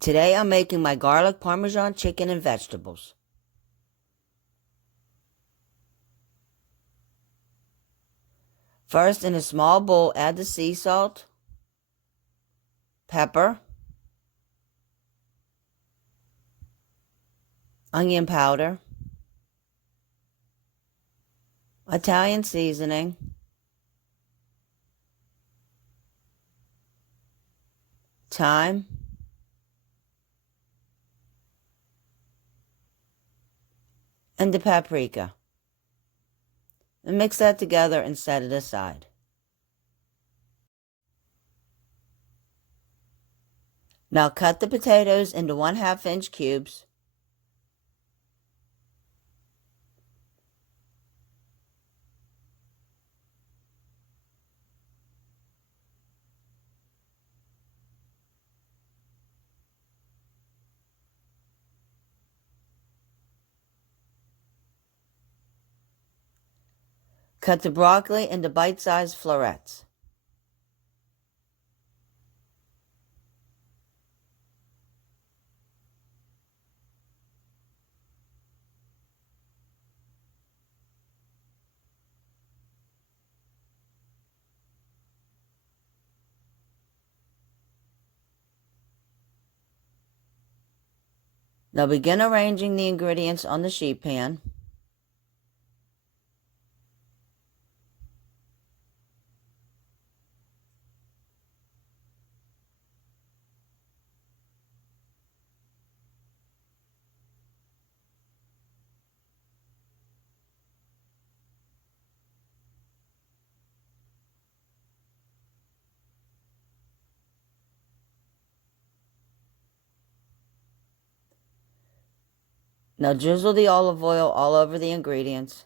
Today I'm making my garlic Parmesan chicken and vegetables. First, in a small bowl, add the sea salt, pepper, onion powder, Italian seasoning, thyme, and the paprika. And mix that together and set it aside. Now cut the potatoes into 1/2 inch cubes. Cut the broccoli into bite-sized florets. Now begin arranging the ingredients on the sheet pan. Now drizzle the olive oil all over the ingredients.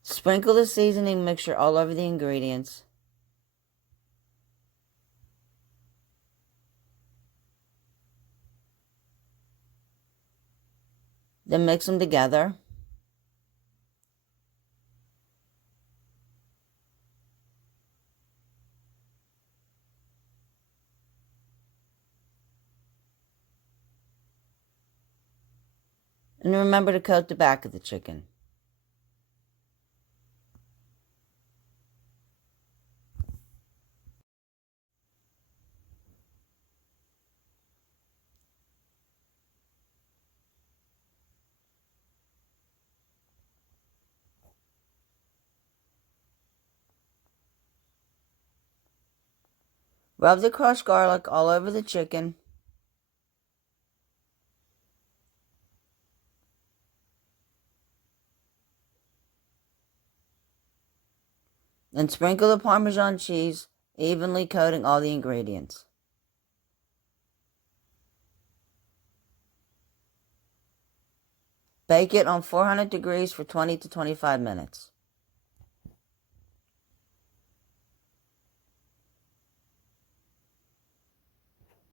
Sprinkle the seasoning mixture all over the ingredients. Then mix them together. And remember to coat the back of the chicken. Rub the crushed garlic all over the chicken. And sprinkle the Parmesan cheese, evenly coating all the ingredients. Bake it on 400 degrees for 20 to 25 minutes.